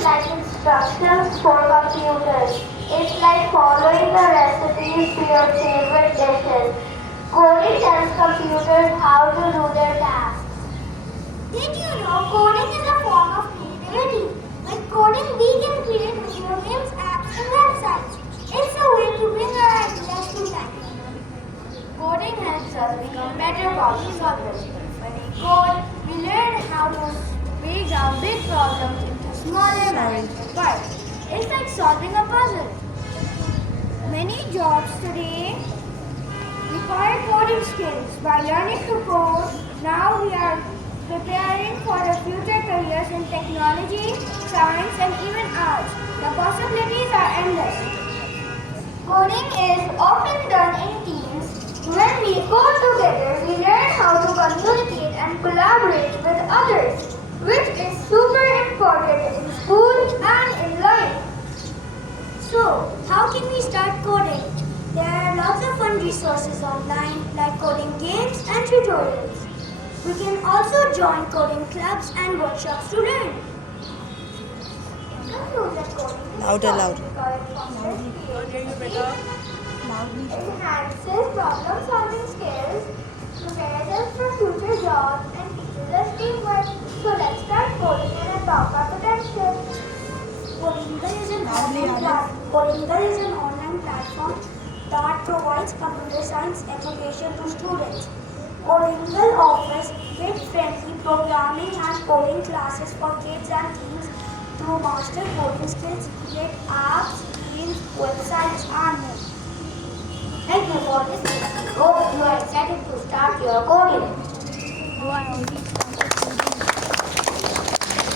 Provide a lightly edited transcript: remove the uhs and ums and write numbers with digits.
is like instructions for computers. It's like following the recipes to your favorite dishes. Coding tells computers how to do their tasks. Did you know coding is a form of creativity? With coding, we can create video games, apps, and websites. It's a way to bring our ideas to life. Coding helps us become better problem solvers. When we code, we learn how to break down big problems into smaller manageable parts. It's like solving a puzzle. Many jobs today require coding skills. By learning to code, now we are preparing for the future careers in technology, science, and even arts. The possibilities are endless. Coding is often done in teams. When we code together, we learn how to communicate and collaborate with others, which is super important in school and in life. So, how can we start coding? There are lots of fun resources online like coding games and tutorials. We can also join coding clubs and workshops to learn. Louder, louder. Enhances problem-solving skills, prepares us for future jobs, and teaches us teamwork. So let's start coding and unlock our potential. Coringa is an online platform that provides computer science education to students. Coringa offers kid-friendly programming and coding classes for kids and teens to master coding skills, create apps, games, websites, and more. Thank you for listening. Hope you are excited to start your coding.